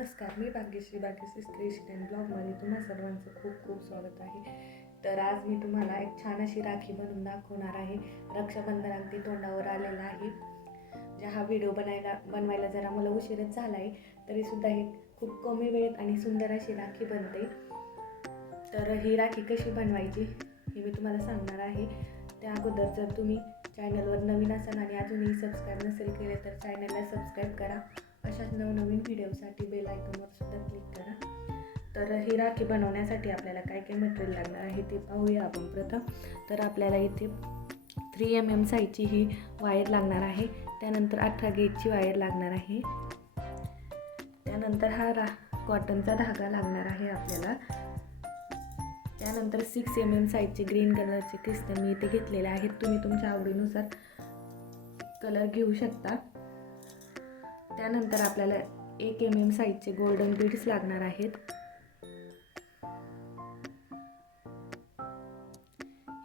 नमस्कार मी Bhagyashree Bhagyashree creation and ब्लॉगमध्ये तुम्हा सर्वांचं खूप खूप स्वागत आहे. तर आज मी तुम्हाला एक छान अशी राखी बनवून दाखवणार आहे. रक्षाबंधन अगदी तोंडावर आलेला आहे. जे हा व्हिडिओ बनायला बनवायला जरा मला उशीरच झाला आहे तरीसुद्धा हे खूप कमी वेळेत आणि सुंदर अशी राखी बनते. तर ही राखी कशी बनवायची हे मी तुम्हाला सांगणार आहे. त्या अगोदर जर तुम्ही चॅनलवर नवीन असाल आणि अजूनही सबस्क्राईब नसेल केले तर चॅनलला सबस्क्राईब करा. अशाच नवनवीन व्हिडिओसाठी बेल आयकॉनवर सुद्धा क्लिक करा. तर ही राखी बनवण्यासाठी आपल्याला काय काय मटेरियल लागणार आहे ते पाहूया आपण प्रथम. तर आपल्याला इथे थ्री एम एम साईजची ही वायर लागणार आहे. त्यानंतर अठरा गेजची वायर लागणार आहे. त्यानंतर हा रा कॉटनचा धागा लागणार आहे आपल्याला. त्यानंतर सिक्स एम एम साईजचे ग्रीन कलरचे क्रिस्टल मी इथे घेतलेले आहेत. तुम्ही तुमच्या आवडीनुसार कलर घेऊ शकता. त्यानंतर आपल्याला एक एम एम साईजचे गोल्डन बीड्स लागणार आहेत.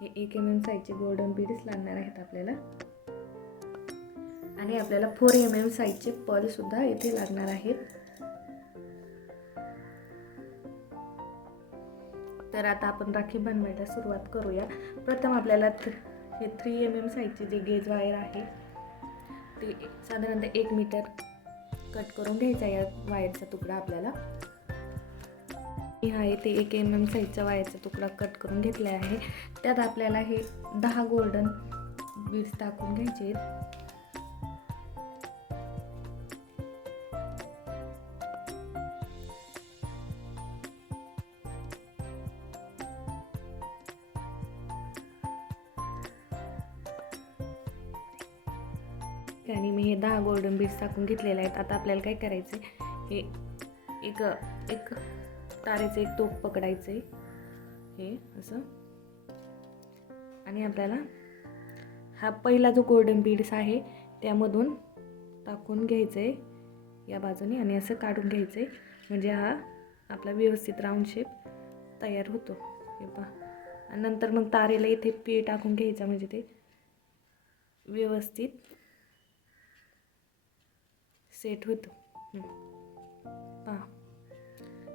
हे एक एम एम साईजचे गोल्डन बीड्स लागणार आहेत आपल्याला. आणि आपल्याला फोर एम एम साईजचे पर्ल सुद्धा इथे लागणार आहेत. तर आता आपण राखी बनवायला सुरुवात करूया. प्रथम आपल्याला हे थ्री एम एम साईजचे जे गेज वायर आहे ते साधारणतः एक मीटर कट करून घ्यायचा या वायरचा तुकडा आपल्याला. हा ते एक एम एम साईजचा वायरचा तुकडा कट करून घेतला आहे. त्यात आपल्याला हे दहा गोल्डन बीड्स टाकून घ्यायचे आहेत. हे दहा गोल्डन बीड्स टाकून घेतलेले आहेत. आता आपल्याला काय करायचं हे एक एक तारेचं एक तोप पकडायचं आहे हे असं. आणि आपल्याला हा पहिला जो गोल्डन बीड्स आहे त्यामधून टाकून घ्यायचं आहे या बाजूने आणि असं काढून घ्यायचं आहे म्हणजे हा आपला व्यवस्थित राऊंड शेप तयार होतो. हे पहा. आणि नंतर मग तारेला इथे पी टाकून घ्यायचा म्हणजे ते व्यवस्थित सेट होतं. पहा.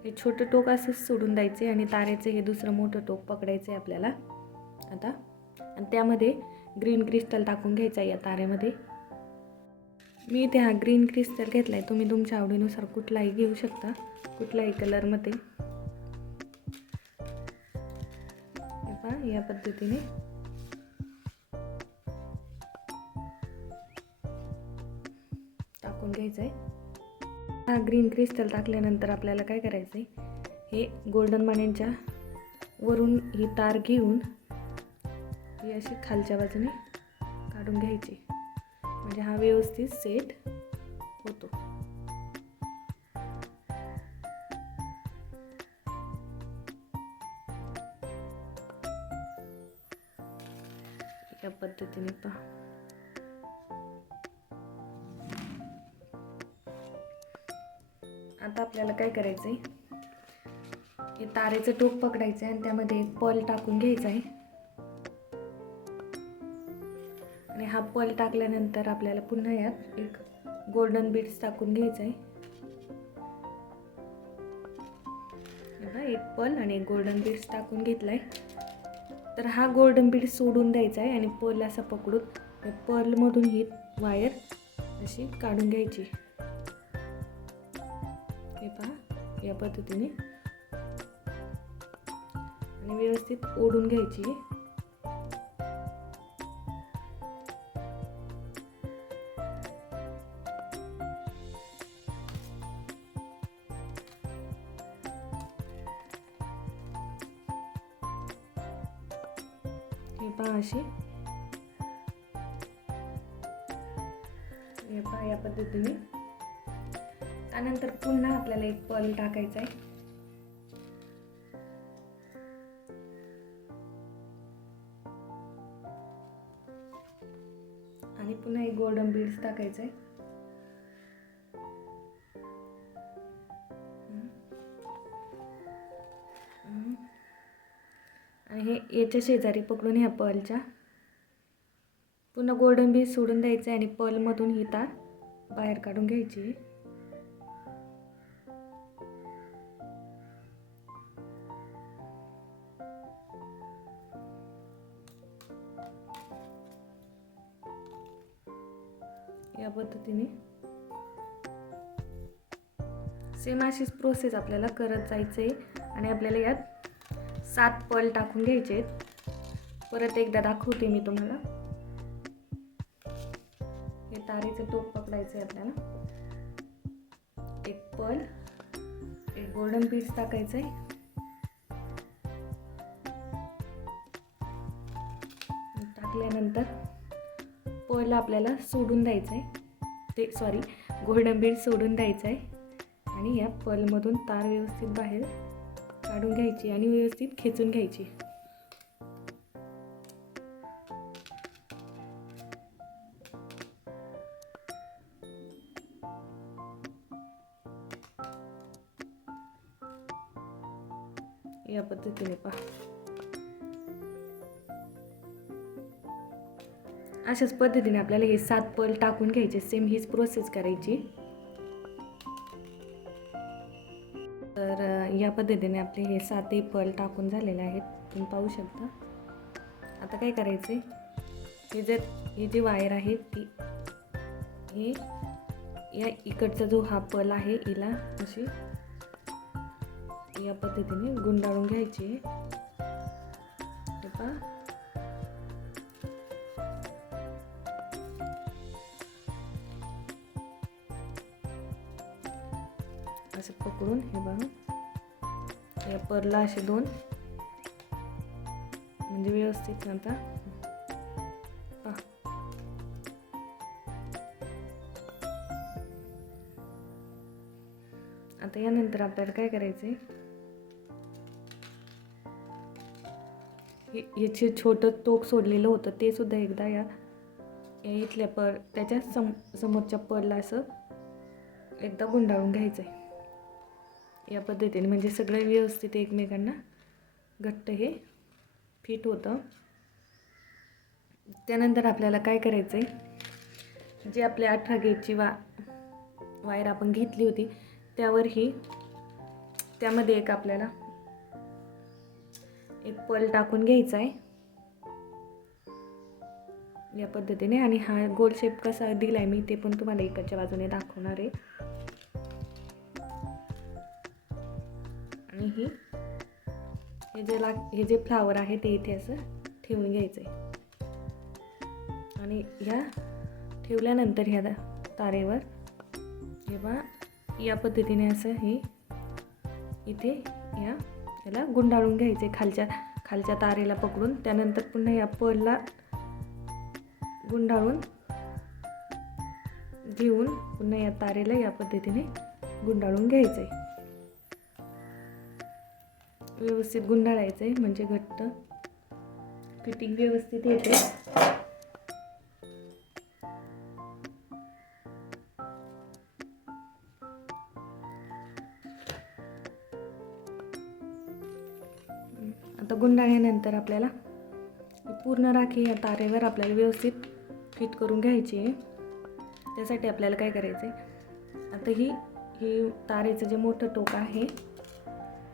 हे छोटं टोक असंच सोडून द्यायचे आणि तारेचं हे दुसरं मोठं टोक पकडायचं आहे आपल्याला. आता. आणि त्यामध्ये ग्रीन क्रिस्टल टाकून घ्यायचं आहे या तारेमध्ये. मी इथे हा ग्रीन क्रिस्टल घेतला आहे तुम्ही तुमच्या आवडीनुसार कुठलाही घेऊ शकता. कुठल्याही कलरमध्ये पहा या पद्धतीने. टाकून घ्यायचं आहे हा ग्रीन क्रिस्टल टाकल्यानंतर आपल्याला काय करायचं आहे हे गोल्डन माण्यांच्या वरून ही तार घेऊन ही अशी खालच्या बाजूने काढून घ्यायची. म्हणजे हा व्यवस्थित सेट होतो. या पद्धतीने पहा. आता आपल्याला काय करायचं आहे हे तारेचं टोक पकडायचं आहे आणि त्यामध्ये एक पल टाकून घ्यायचा आहे आणि हा पल टाकल्यानंतर आपल्याला पुन्हा यात एक गोल्डन बीड्स टाकून घ्यायचं आहे एक पल आणि एक गोल्डन बीड्स टाकून घेतला आहे तर हा गोल्डन बीड सोडून द्यायचा आहे आणि पल असा पकडून पर्लमधून ही वायर अशी काढून घ्यायची. या पद्धतीने. आणि व्यवस्थित ओढून घ्यायची. हे अशी. पहा या पद्धतीने. त्यानंतर पुन्हा आपल्याला एक पल टाकायचा आहे. आणि पुन्हा एक गोल्डन बीड्स टाकायचं आहे. आणि हे याच्या शेजारी पकडून ह्या पलच्या. पुन्हा गोल्डन बीज सोडून द्यायचं आहे आणि पलमधून ही तार बाहेर काढून घ्यायची. पद्धतीने. सेम अशीच प्रोसेस आपल्याला करत जायचं आहे आणि आपल्याला यात सात पल टाकून घ्यायचे आहेत. परत एकदा दाखवते मी तुम्हाला. हे तारेचं टोप पकडायचं आहे आपल्याला. एक पल एक गोल्डन पीस टाकायचं आहे टाकल्यानंतर पल आपल्याला सोडून द्यायचं आहे ते सॉरी गोल्डन बीड सोडून द्यायचं आहे आणि या पलमधून तार व्यवस्थित बाहेर काढून घ्यायची आणि व्यवस्थित खेचून घ्यायची. अशाच पद्धतीने आपल्याला हे सात पल टाकून घ्यायचे सेम हीच प्रोसेस करायची. तर या पद्धतीने आपले हे सातही पल टाकून झालेले आहेत. तुम्ही पाहू शकता. आता काय करायचं हे जे ही जी वायर आहे ती ही या इकडचा जो हा पल आहे हिला अशी या पद्धतीने गुंडाळून घ्यायची. असं पकडून हे बघा. या परला असे दोन. म्हणजे व्यवस्थित आता. आता यानंतर आपल्याला काय करायचंय? आहे याचे छोटं टोक सोडलेलं होतं ते सुद्धा एकदा या इथल्या पर त्याच्या सम समोरच्या परला असं एकदा गुंडाळून घ्यायचं आहे या पद्धतीने म्हणजे सगळं व्यवस्थित एकमेकांना घट्ट हे फिट होतं. त्यानंतर आपल्याला काय करायचं आहे जे आपल्या अठरा गेटची वा वायर आपण घेतली होती त्यावर ही त्यामध्ये एक आपल्याला एक पल टाकून घ्यायचा आहे या पद्धतीने. आणि हा गोल शेप कसा दिला आहे मी ते पण तुम्हाला इकडच्या बाजूने दाखवणार आहे. आणि ही हे जे लाग हे जे फ्लावर आहे ते इथे असं ठेवून घ्यायचं आहे आणि ह्या ठेवल्यानंतर ह्या तारेवर हे बा या पद्धतीने असं हे इथे या याला गुंडाळून घ्यायचे खालच्या खालच्या तारेला पकडून. त्यानंतर पुन्हा या पडला गुंडाळून घेऊन पुन्हा या तारेला या पद्धतीने गुंडाळून घ्यायचं आहे व्यवस्थित गुंडाळायचं आहे म्हणजे घट्ट. फिटिंग व्यवस्थित येते. आता गुंडाळल्यानंतर आपल्याला पूर्ण राखी या तारेवर आपल्याला व्यवस्थित फिट करून घ्यायची आहे. त्यासाठी आपल्याला काय करायचं आहे आता ही ही तारेचं जे मोठं टोक आहे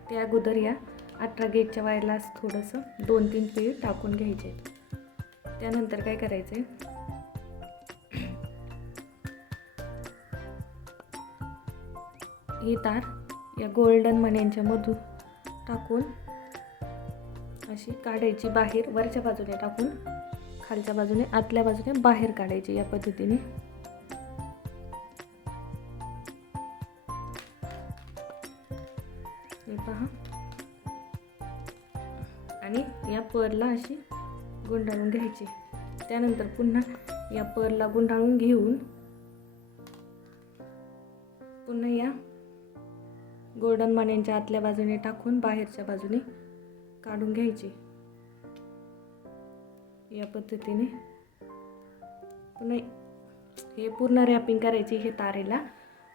त्या अगोदर या अठरा गेटच्या वायरला थोडंसं दोन तीन पीळ टाकून घ्यायचे. त्यानंतर काय करायचं आहे ही तार या गोल्डन मण्यांच्या मधून टाकून अशी काढायची बाहेर वरच्या बाजूने टाकून खालच्या बाजूने आतल्या बाजूने बाहेर काढायची या पद्धतीने. या परला अशी गुंडाळून घ्यायची. त्यानंतर पुन्हा या परला गुंडाळून घेऊन पुन्हा या गोल्डन मान्यांच्या आतल्या बाजूने टाकून बाहेरच्या बाजूने काढून घ्यायची. या पद्धतीने पुन्हा हे पूर्ण रॅपिंग करायची हे तारेला.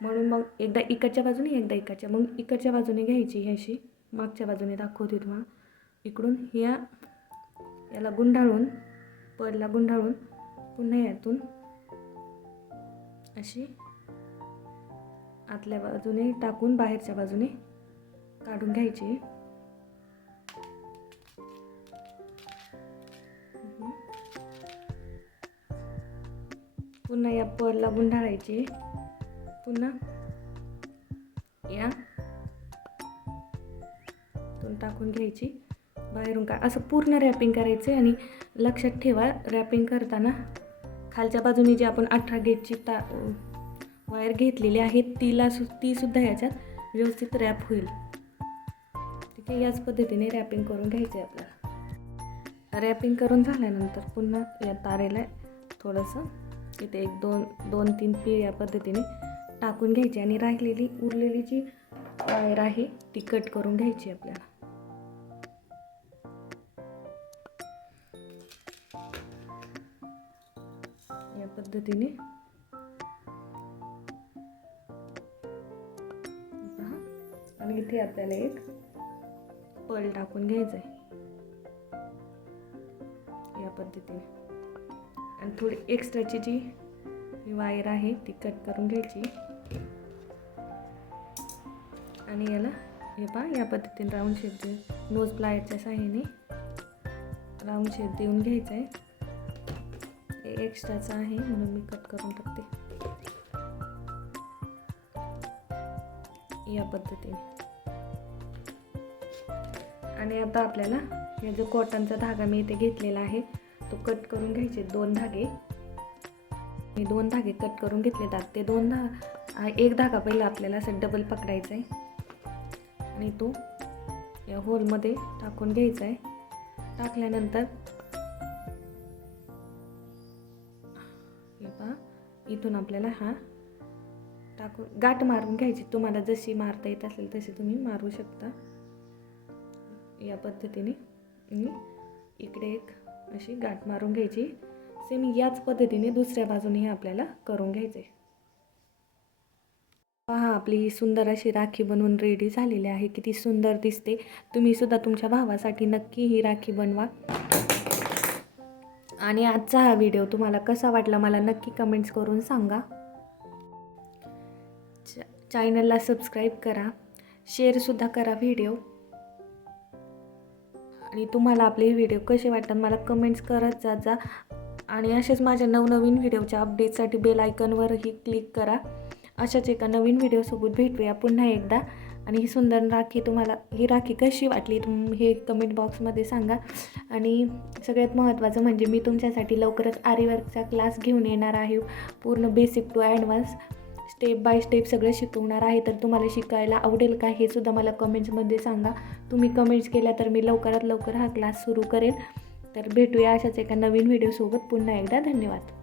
म्हणून मग एकदा इकडच्या बाजूने एकदा इकडच्या. मग इकडच्या बाजूने घ्यायची ह्याशी मागच्या बाजूने दाखवते तुम्हाला इकडून या याला गुंडाळून पडला गुंडाळून पुन्हा यातून अशी आतल्या बाजूने टाकून बाहेरच्या बाजूने काढून घ्यायची. पुन्हा या पर्लला गुंडाळायची. पुन्हा या टाकून घ्यायची. बाहेरून का असं पूर्ण रॅपिंग करायचं आहे आणि लक्षात ठेवा रॅपिंग करताना खालच्या बाजूने जी आपण अठरा गेटची ता वायर घेतलेली आहे तिला सु तीसुद्धा ह्याच्यात व्यवस्थित रॅप होईल. ठीक आहे याच पद्धतीने रॅपिंग करून घ्यायचं आहे आपल्याला. रॅपिंग करून झाल्यानंतर पुन्हा या तारेला थोडंसं इथे एक दोन दोन तीन पीळ या पद्धतीने टाकून घ्यायची आणि राहिलेली उरलेली जी वायर आहे ती कट करून घ्यायची आपल्याला. पद्धतीने. आणि इथे आपल्याला एक पळ टाकून घ्यायचं आहे या पद्धतीने. आणि थोडी एक्स्ट्राची जी वायर आहे ती कट करून घ्यायची. आणि याला हे पहा या पद्धतीने राऊंड शेप देऊन नोज प्लायरच्या साह्याने राऊंड शेप देऊन घ्यायचं आहे एक्स्ट्राचा आहे म्हणून मी कट करून टाकते. या पद्धतीने. आणि आता आपल्याला हे जो कॉटनचा धागा मी इथे घेतलेला आहे तो कट करून घ्यायचे दोन धागे. मी दोन धागे कट करून घेतले तर ते दोन धा एक धागा पहिला आपल्याला असं डबल पकडायचा आहे. आणि तो या होलमध्ये टाकून घ्यायचा आहे. टाकल्यानंतर इथून आपल्याला हा टाकून गाठ मारून घ्यायची. तुम्हाला जशी मारता येत असेल तशी तुम्ही मारू शकता. या पद्धतीने आणि इकडे एक अशी गाठ मारून घ्यायची. सेम याच पद्धतीने दुसऱ्या बाजूनेही आपल्याला करून घ्यायचे. पहा आपली ही सुंदर अशी राखी बनवून रेडी झालेली आहे. किती सुंदर दिसते. तुम्ही सुद्धा तुमच्या भावासाठी नक्की ही राखी बनवा. आणि आजचा हा व्हिडिओ तुम्हाला कसा वाटला मला नक्की कमेंट्स करून सांगा. च चॅनलला सबस्क्राईब करा शेअरसुद्धा करा व्हिडिओ आणि तुम्हाला आपले व्हिडिओ कसे वाटतात मला कमेंट्स करत जात जा आणि असेच माझ्या नवनवीन व्हिडिओच्या अपडेटसाठी बेल आयकनवरही क्लिक करा. अशाच एका नवीन व्हिडिओसोबत भेटूया पुन्हा एकदा. आणि ही सुंदर राखी तुम्हाला ही राखी कशी वाटली तुम हे कमेंट बॉक्समध्ये सांगा. आणि सगळ्यात महत्त्वाचं म्हणजे मी तुमच्यासाठी लवकरच आरीवर्कचा क्लास घेऊन येणार आहे. पूर्ण basic to advance step by step सगळं शिकवणार आहे. तर तुम्हाला शिकायला आवडेल का हे सुद्धा मला कमेंट्समध्ये सांगा. तुम्ही कमेंट्स केल्या तर मी लवकरात लवकर हा क्लास सुरू करेल. तर भेटूया अशाच एका नवीन व्हिडिओसोबत पुन्हा एकदा धन्यवाद.